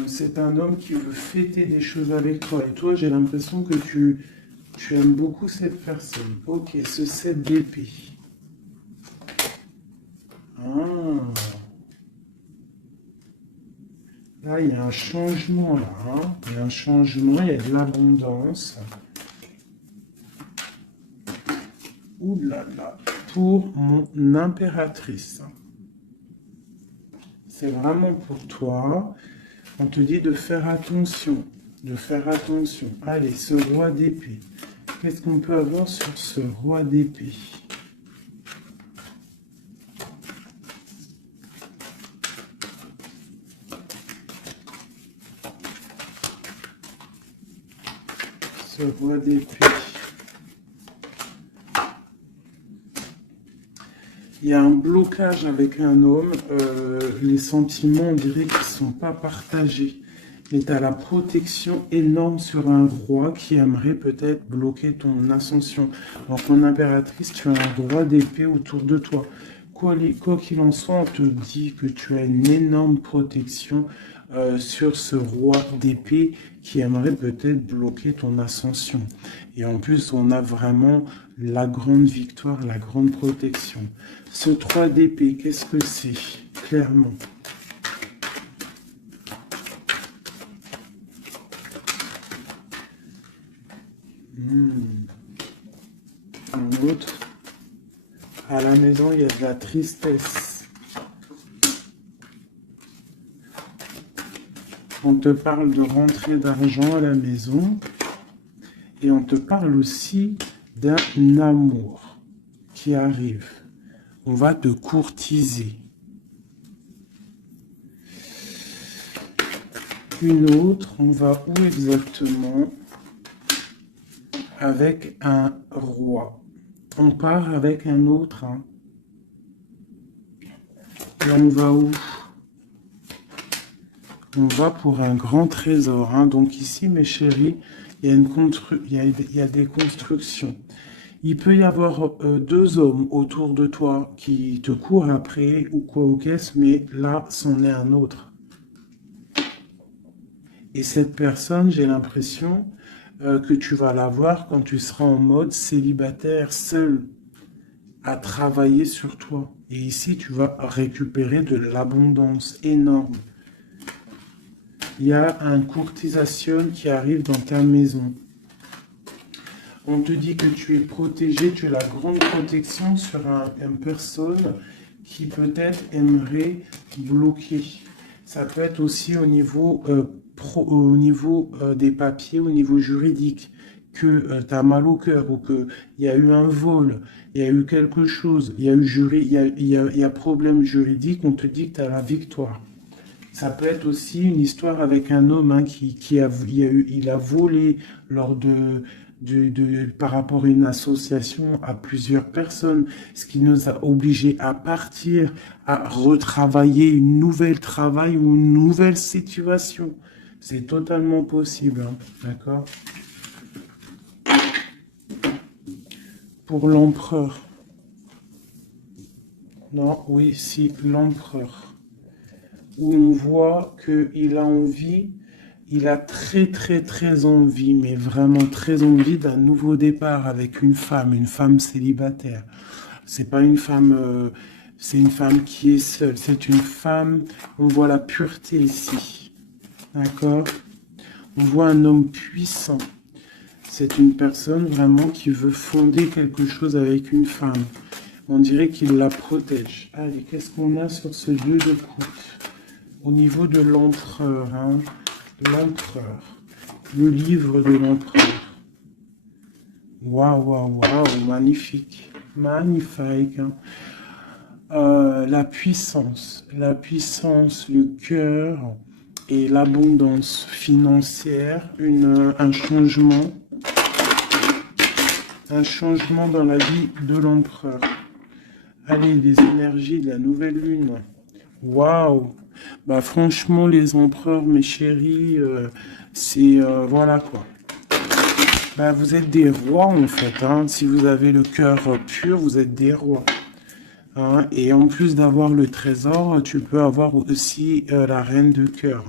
C'est un homme qui veut fêter des choses avec toi. Et toi, j'ai l'impression que tu aimes beaucoup cette personne. Ok, ce 7 d'épée. Ah. Là, il y a un changement, là. Hein. Il y a un changement, il y a de l'abondance. Ouh là là. Pour mon impératrice. C'est vraiment pour toi. On te dit de faire attention. De faire attention. Allez, ce roi d'épée. Qu'est-ce qu'on peut avoir sur ce roi d'épée? Ce roi d'épée. Il y a un blocage avec un homme. Les sentiments, on dirait qu'ils ne sont pas partagés. Et tu as la protection énorme sur un roi qui aimerait peut-être bloquer ton ascension. Donc, mon impératrice, tu as un roi d'épée autour de toi. Quoi qu'il en soit, on te dit que tu as une énorme protection sur ce roi d'épée qui aimerait peut-être bloquer ton ascension. Et en plus, on a vraiment la grande victoire, la grande protection. Ce 3 d'épée, qu'est-ce que c'est? Clairement. Un autre. À la maison, il y a de la tristesse. On te parle de rentrée d'argent à la maison. Et on te parle aussi d'un amour qui arrive. On va te courtiser. Une autre, on va où exactement? Avec un roi. On part avec un autre. Hein. Et on va où? On va pour un grand trésor. Hein. Donc ici, mes chéris, il y a des constructions. Il peut y avoir 2 hommes autour de toi qui te courent après ou quoi au caisse, mais là, c'en est un autre. Et cette personne, j'ai l'impression que tu vas la voir quand tu seras en mode célibataire, seul, à travailler sur toi. Et ici, tu vas récupérer de l'abondance énorme. Il y a un courtisation qui arrive dans ta maison. On te dit que tu es protégé, tu as la grande protection sur une personne qui peut-être aimerait bloquer. Ça peut être aussi au niveau, des papiers, au niveau juridique, que tu as mal au cœur ou qu'il y a eu un vol, il y a eu quelque chose, il y a eu il y a problème juridique, on te dit que tu as la victoire. Ça peut être aussi une histoire avec un homme hein, il a volé lors par rapport à une association à plusieurs personnes, ce qui nous a obligés à partir, à retravailler une nouvelle travail ou une nouvelle situation. C'est totalement possible, hein, d'accord? Pour l'empereur. Non, oui, si, l'empereur. Où on voit qu'il a envie, il a très envie, mais vraiment très envie d'un nouveau départ avec une femme célibataire. C'est pas une femme, c'est une femme qui est seule, c'est une femme, on voit la pureté ici, d'accord? On voit un homme puissant, c'est une personne vraiment qui veut fonder quelque chose avec une femme. On dirait qu'il la protège. Allez, qu'est-ce qu'on a sur ce 2 de coupe? Au niveau de l'empereur, hein, l'empereur, le livre de l'empereur. Waouh, magnifique, magnifique. Hein. La puissance, le cœur et l'abondance financière, un changement dans la vie de l'empereur. Allez, les énergies de la nouvelle lune. Waouh! Bah franchement, les empereurs, mes chéris, c'est voilà quoi. Bah vous êtes des rois en fait. Hein. Si vous avez le cœur pur, vous êtes des rois. Hein. Et en plus d'avoir le trésor, tu peux avoir aussi la reine de cœur.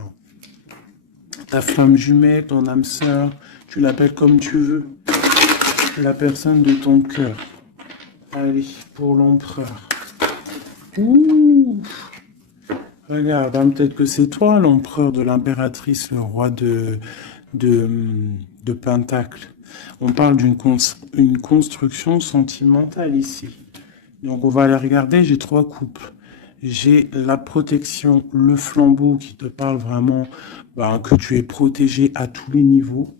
Ta flamme jumelle, ton âme sœur, tu l'appelles comme tu veux. La personne de ton cœur. Allez, pour l'empereur. Ouh! Regarde, hein, peut-être que c'est toi l'empereur de l'impératrice, le roi de Pentacle. On parle d'une construction sentimentale ici. Donc on va aller regarder, j'ai 3 coupes. J'ai la protection, le flambeau qui te parle vraiment que tu es protégé à tous les niveaux.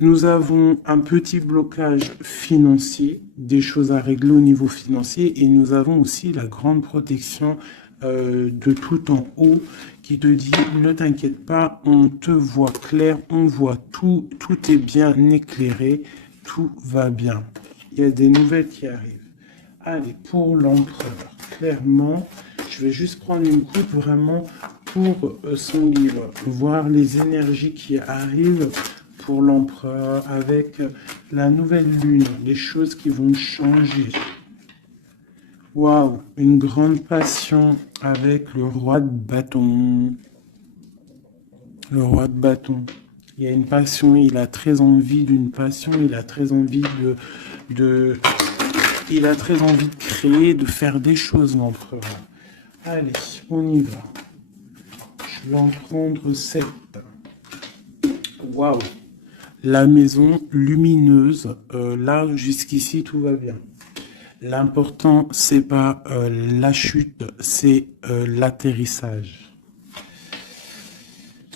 Nous avons un petit blocage financier, des choses à régler au niveau financier, et nous avons aussi la grande protection de tout en haut qui te dit ne t'inquiète pas, on te voit clair, on voit tout, tout est bien éclairé, tout va bien. Il y a des nouvelles qui arrivent. Allez, pour l'empereur, clairement, je vais juste prendre une coupe vraiment pour son livre, voir les énergies qui arrivent pour l'empereur avec la nouvelle lune, les choses qui vont changer. Waouh, une grande passion avec le roi de bâton. Le roi de bâton. Il y a une passion, il a très envie d'une passion, il a très envie il a très envie de créer, de faire des choses, l'empereur. Allez, on y va. Je vais en prendre 7. Waouh. La maison lumineuse. Là, jusqu'ici, tout va bien. L'important, c'est pas la chute, c'est l'atterrissage.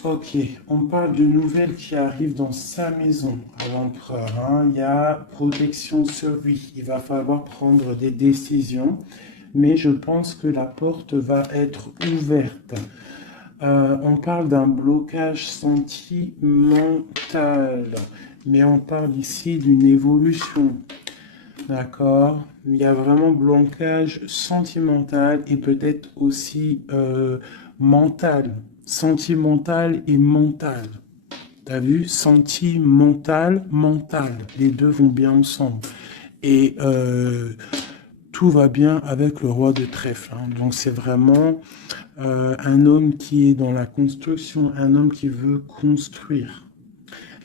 Ok, on parle de nouvelles qui arrivent dans sa maison à l'empereur. Hein. Il y a protection sur lui. Il va falloir prendre des décisions, mais je pense que la porte va être ouverte. On parle d'un blocage sentimental, mais on parle ici d'une évolution. D'accord. Il y a vraiment blocage sentimental et peut-être aussi mental. Sentimental et mental. T'as vu? Sentimental, mental. Les deux vont bien ensemble. Et tout va bien avec le roi de trèfle. Hein. Donc c'est vraiment un homme qui est dans la construction, un homme qui veut construire.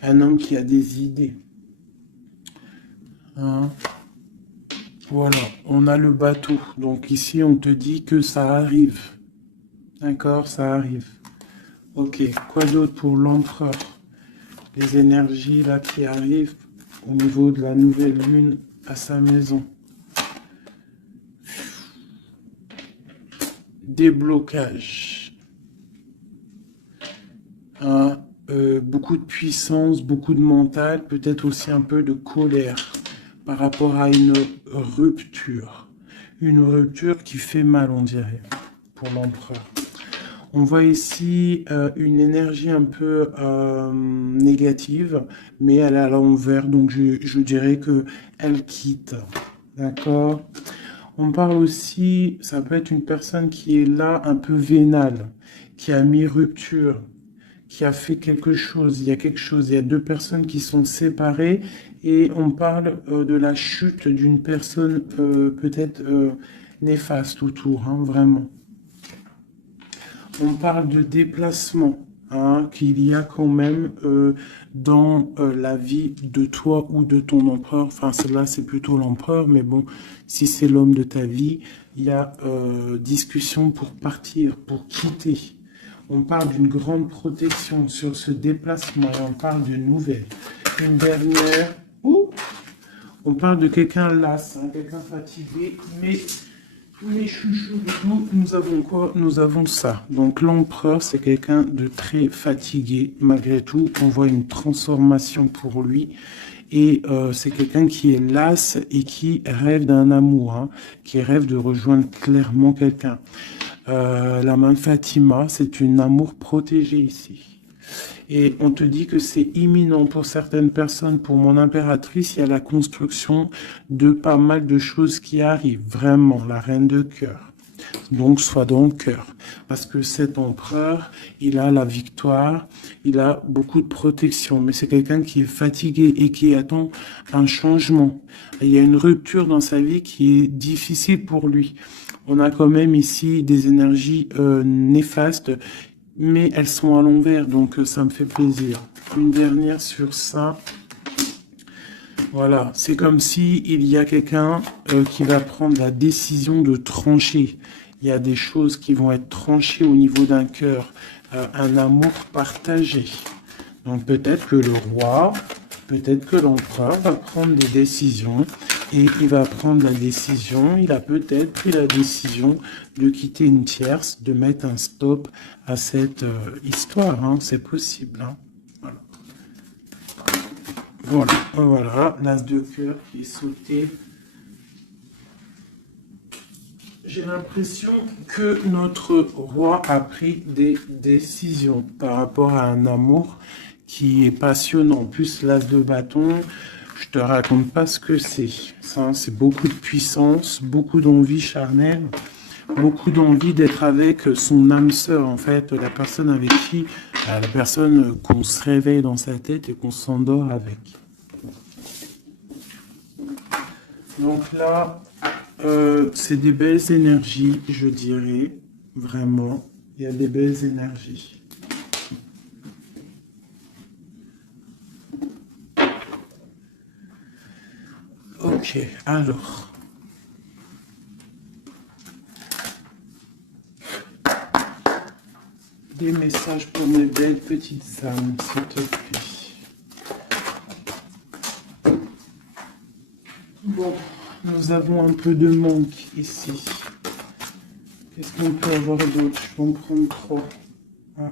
Un homme qui a des idées. Hein. Voilà, on a le bateau. Donc ici, on te dit que ça arrive. D'accord, ça arrive. Ok, quoi d'autre pour l'empereur? Les énergies là qui arrivent au niveau de la nouvelle lune à sa maison. Déblocage. Hein, beaucoup de puissance, beaucoup de mental, peut-être aussi un peu de colère par rapport à une rupture. Une rupture qui fait mal, on dirait, pour l'empereur. On voit ici une énergie un peu négative, mais elle est à l'envers, donc je dirais que elle quitte. D'accord? On parle aussi, ça peut être une personne qui est là un peu vénale, qui a mis rupture, qui a fait quelque chose. Il y a quelque chose, il y a deux personnes qui sont séparées et on parle de la chute d'une personne peut-être néfaste autour, hein, vraiment. On parle de déplacement, hein, qu'il y a quand même dans la vie de toi ou de ton empereur. Enfin, celle-là, c'est plutôt l'empereur, mais bon, si c'est l'homme de ta vie, il y a discussion pour partir, pour quitter. On parle d'une grande protection sur ce déplacement et on parle de nouvelles. Une dernière, on parle de quelqu'un las, hein, quelqu'un fatigué, mais les chouchous, nous avons quoi? Nous avons ça. Donc l'empereur, c'est quelqu'un de très fatigué. Malgré tout, on voit une transformation pour lui. Et c'est quelqu'un qui est las et qui rêve d'un amour, hein, qui rêve de rejoindre clairement quelqu'un. La main Fatima, c'est une amour protégé ici. Et on te dit que c'est imminent pour certaines personnes. Pour mon impératrice, il y a la construction de pas mal de choses qui arrivent. Vraiment, la reine de cœur. Donc, sois dans le cœur. Parce que cet empereur, il a la victoire, il a beaucoup de protection. Mais c'est quelqu'un qui est fatigué et qui attend un changement. Il y a une rupture dans sa vie qui est difficile pour lui. On a quand même ici des énergies néfastes, mais elles sont à l'envers, donc ça me fait plaisir. Une dernière sur ça. Voilà, c'est comme si il y a quelqu'un qui va prendre la décision de trancher. Il y a des choses qui vont être tranchées au niveau d'un cœur, un amour partagé. Donc peut-être que le roi, peut-être que l'empereur va prendre des décisions et il va prendre la décision, il a peut-être pris la décision de quitter une tierce, de mettre un stop à cette histoire, hein, c'est possible. Hein. Voilà, voilà, l'as de cœur qui est sauté. J'ai l'impression que notre roi a pris des décisions par rapport à un amour qui est passionnant. En plus, l'as de bâton, je te raconte pas ce que c'est. Ça, c'est beaucoup de puissance, beaucoup d'envie charnelle, beaucoup d'envie d'être avec son âme sœur, en fait, la personne avec qui, la personne qu'on se réveille dans sa tête et qu'on s'endort avec. Donc là, c'est des belles énergies, je dirais, vraiment. Il y a des belles énergies. Ok, alors. Des messages pour mes belles petites âmes, s'il te plaît. Bon, nous avons un peu de manque ici. Qu'est-ce qu'on peut avoir d'autre? Je vais en prendre 3. Ah.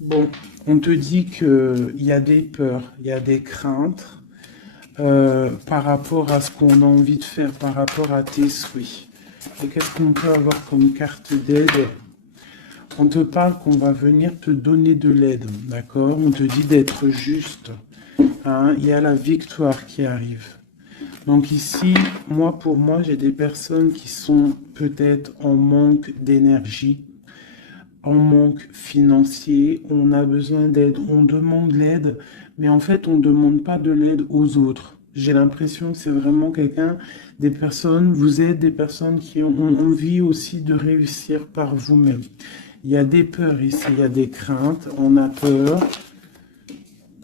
Bon, on te dit qu'il y a des peurs, il y a des craintes par rapport à ce qu'on a envie de faire, par rapport à tes souhaits. Et qu'est-ce qu'on peut avoir comme carte d'aide? On te parle qu'on va venir te donner de l'aide, d'accord? On te dit d'être juste. Hein? Il y a la victoire qui arrive. Donc ici, pour moi, j'ai des personnes qui sont peut-être en manque d'énergie, en manque financier, on a besoin d'aide, on demande l'aide, mais en fait, on ne demande pas de l'aide aux autres. J'ai l'impression que c'est vraiment des personnes, vous êtes des personnes qui ont envie aussi de réussir par vous-même. Il y a des peurs ici, il y a des craintes, on a peur,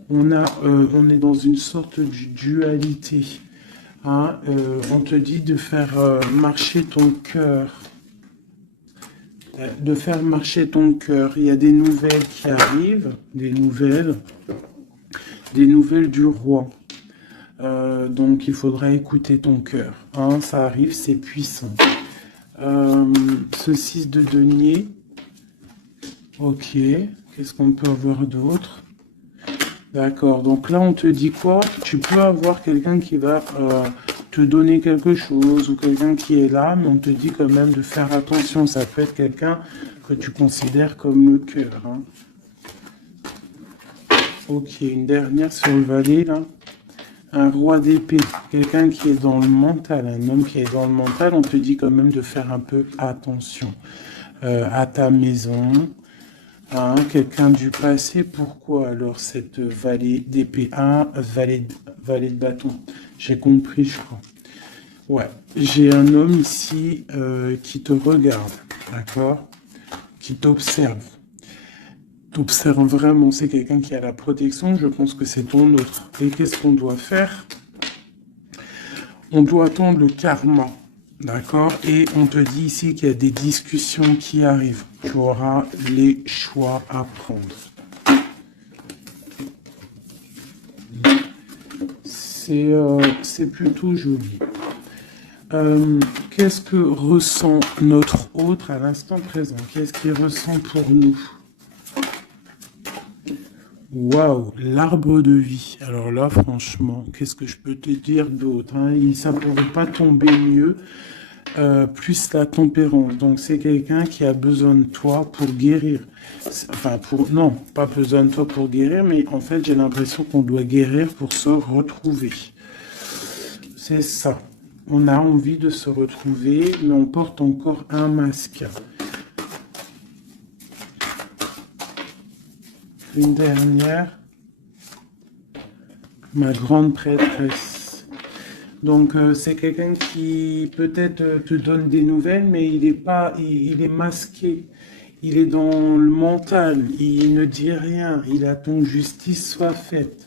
on est dans une sorte de dualité. Hein, on te dit de faire marcher ton cœur. De faire marcher ton cœur. Il y a des nouvelles qui arrivent, des nouvelles du roi. Donc il faudra écouter ton cœur. Hein, ça arrive, c'est puissant. Ce 6 de denier. Ok, qu'est-ce qu'on peut avoir d'autre? D'accord, donc là on te dit quoi? Tu peux avoir quelqu'un qui va te donner quelque chose ou quelqu'un qui est là, mais on te dit quand même de faire attention. Ça peut être quelqu'un que tu considères comme le cœur. Hein. Ok, une dernière sur le valet là. Un roi d'épée, quelqu'un qui est dans le mental, un homme qui est dans le mental, on te dit quand même de faire un peu attention à ta maison. Hein, quelqu'un du passé, pourquoi alors cette vallée d'épée? Vallée de bâton. J'ai compris, je crois. Ouais, j'ai un homme ici qui te regarde, d'accord? Qui t'observe. T'observe vraiment, c'est quelqu'un qui a la protection, je pense que c'est ton autre. Et qu'est-ce qu'on doit faire? On doit attendre le karma. D'accord? Et on te dit ici qu'il y a des discussions qui arrivent. Tu auras les choix à prendre. C'est plutôt joli. Qu'est-ce que ressent notre autre à l'instant présent? Qu'est-ce qu'il ressent pour nous? Waouh, l'arbre de vie. Alors là, franchement, qu'est-ce que je peux te dire d'autre, hein? Ça ne pourrait pas tomber mieux. Plus la tempérance. Donc, c'est quelqu'un qui a besoin de toi pour guérir. Enfin, non, pas besoin de toi pour guérir, mais en fait, j'ai l'impression qu'on doit guérir pour se retrouver. C'est ça. On a envie de se retrouver, mais on porte encore un masque. Une dernière. Ma grande prêtresse. Donc, c'est quelqu'un qui peut-être te donne des nouvelles, mais il est masqué. Il est dans le mental. Il ne dit rien. Il attend que justice soit faite.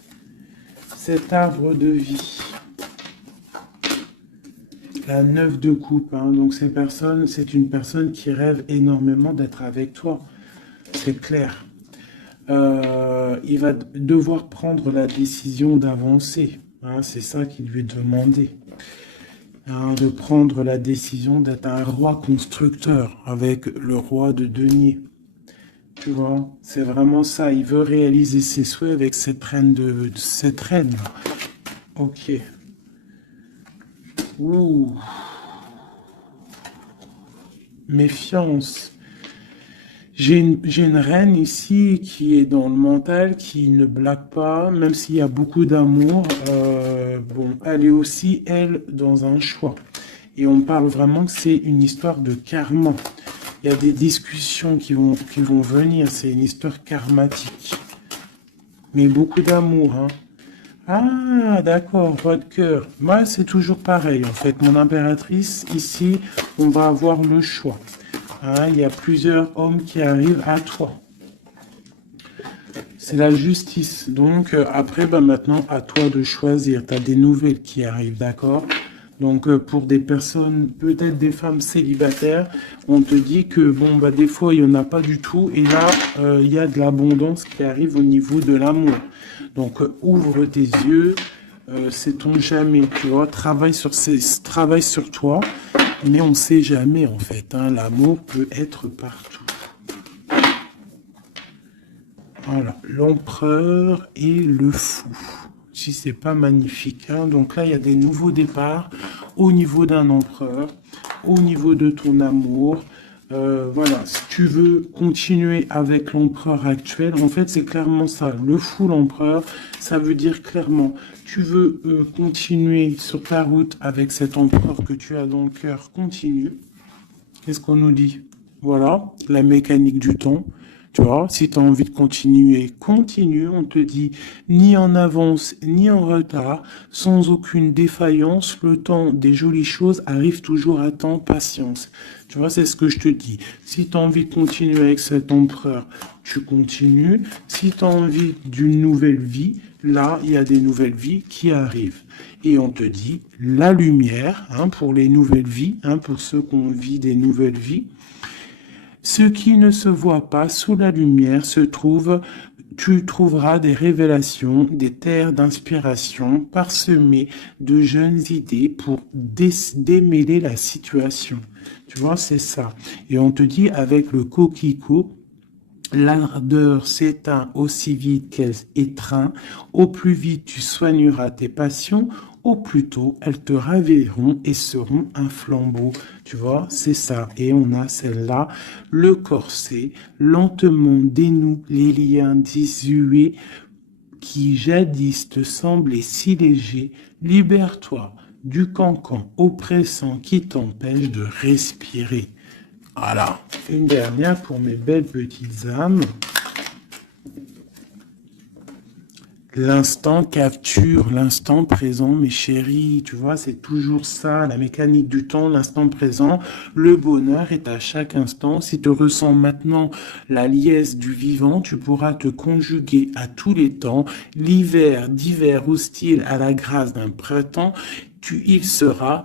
Cet arbre de vie. La 9 de coupe. Hein. Donc, c'est une personne qui rêve énormément d'être avec toi. C'est clair. Il va devoir prendre la décision d'avancer. Hein, c'est ça qu'il lui est demandé. Hein, de prendre la décision d'être un roi constructeur avec le roi de denier. Tu vois, c'est vraiment ça. Il veut réaliser ses souhaits avec cette reine cette reine. Ok. Ouh. Méfiance. J'ai une reine ici qui est dans le mental, qui ne blague pas, même s'il y a beaucoup d'amour. Bon, elle est aussi, elle, dans un choix. Et on parle vraiment que c'est une histoire de karma. Il y a des discussions qui vont venir. C'est une histoire karmatique. Mais beaucoup d'amour, hein. Ah, d'accord, votre cœur. Moi, c'est toujours pareil, en fait. Mon impératrice, ici, on va avoir le choix. Hein, il y a plusieurs hommes qui arrivent à toi. C'est la justice. Donc, après, maintenant, à toi de choisir. Tu as des nouvelles qui arrivent, d'accord? Donc, pour des personnes, peut-être des femmes célibataires, on te dit que, bon, des fois, il n'y en a pas du tout. Et là, il y a de l'abondance qui arrive au niveau de l'amour. Donc, ouvre tes yeux. Sait-on jamais, tu vois, travaille sur toi. Mais on ne sait jamais, en fait. Hein, l'amour peut être partout. Voilà, l'empereur et le fou. Si c'est pas magnifique. Hein. Donc là, il y a des nouveaux départs au niveau d'un empereur, au niveau de ton amour. Voilà, si tu veux continuer avec l'empereur actuel, en fait, c'est clairement ça. Le fou, l'empereur, ça veut dire clairement, tu veux continuer sur ta route avec cet empereur que tu as dans le cœur, continue. Qu'est-ce qu'on nous dit? Voilà, la mécanique du temps. Tu vois, si tu as envie de continuer, continue. On te dit ni en avance, ni en retard, sans aucune défaillance. Le temps des jolies choses arrive toujours à temps, patience. Tu vois, c'est ce que je te dis. Si tu as envie de continuer avec cet empereur, tu continues. Si tu as envie d'une nouvelle vie, là, il y a des nouvelles vies qui arrivent. Et on te dit la lumière, hein, pour les nouvelles vies, hein, pour ceux qui ont envie des nouvelles vies. Ce qui ne se voit pas sous la lumière se trouve, tu trouveras des révélations, des terres d'inspiration parsemées de jeunes idées pour démêler la situation. Tu vois, c'est ça. Et on te dit avec le coquelicot, l'ardeur s'éteint aussi vite qu'elle étreint. Au plus vite tu soigneras tes passions, au plus tôt elles te ravilleront et seront un flambeau. Tu vois, c'est ça. Et on a celle-là, le corset, lentement dénoue les liens désuets qui jadis te semblaient si légers. Libère-toi du cancan oppressant qui t'empêche de respirer. Voilà, une dernière pour mes belles petites âmes. L'instant capture, l'instant présent, mes chéris, tu vois, c'est toujours ça, la mécanique du temps, l'instant présent. Le bonheur est à chaque instant. Si tu ressens maintenant la liesse du vivant, tu pourras te conjuguer à tous les temps. L'hiver d'hiver hostile à la grâce d'un printemps, il sera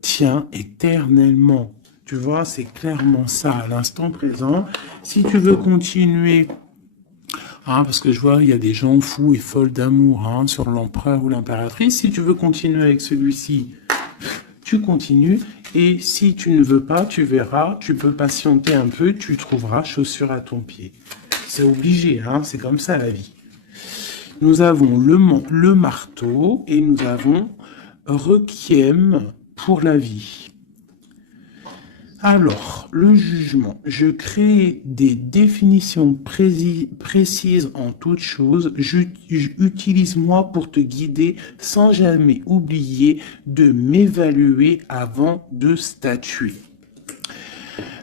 tien éternellement. Tu vois, c'est clairement ça, à l'instant présent. Si tu veux continuer, hein, parce que je vois, il y a des gens fous et folles d'amour, hein, sur l'empereur ou l'impératrice. Si tu veux continuer avec celui-ci, tu continues. Et si tu ne veux pas, tu verras, tu peux patienter un peu, tu trouveras chaussure à ton pied. C'est obligé, hein, c'est comme ça la vie. Nous avons le marteau et nous avons requiem pour la vie. Alors, le jugement. Je crée des définitions précises en toute chose. Utilise-moi pour te guider sans jamais oublier de m'évaluer avant de statuer.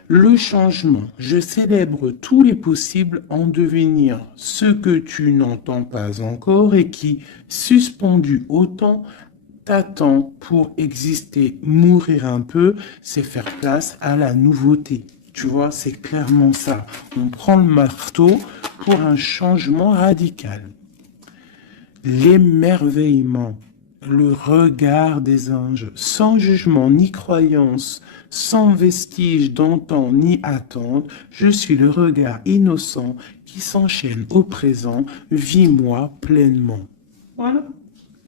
Le changement. Je célèbre tous les possibles en devenir ce que tu n'entends pas encore et qui, suspendu au temps, t'attend pour exister. Mourir un peu, c'est faire place à la nouveauté. Tu vois, c'est clairement ça. On prend le marteau pour un changement radical. L'émerveillement, le regard des anges, sans jugement ni croyance, sans vestige d'antan ni attente, je suis le regard innocent qui s'enchaîne au présent, vis-moi pleinement. Voilà.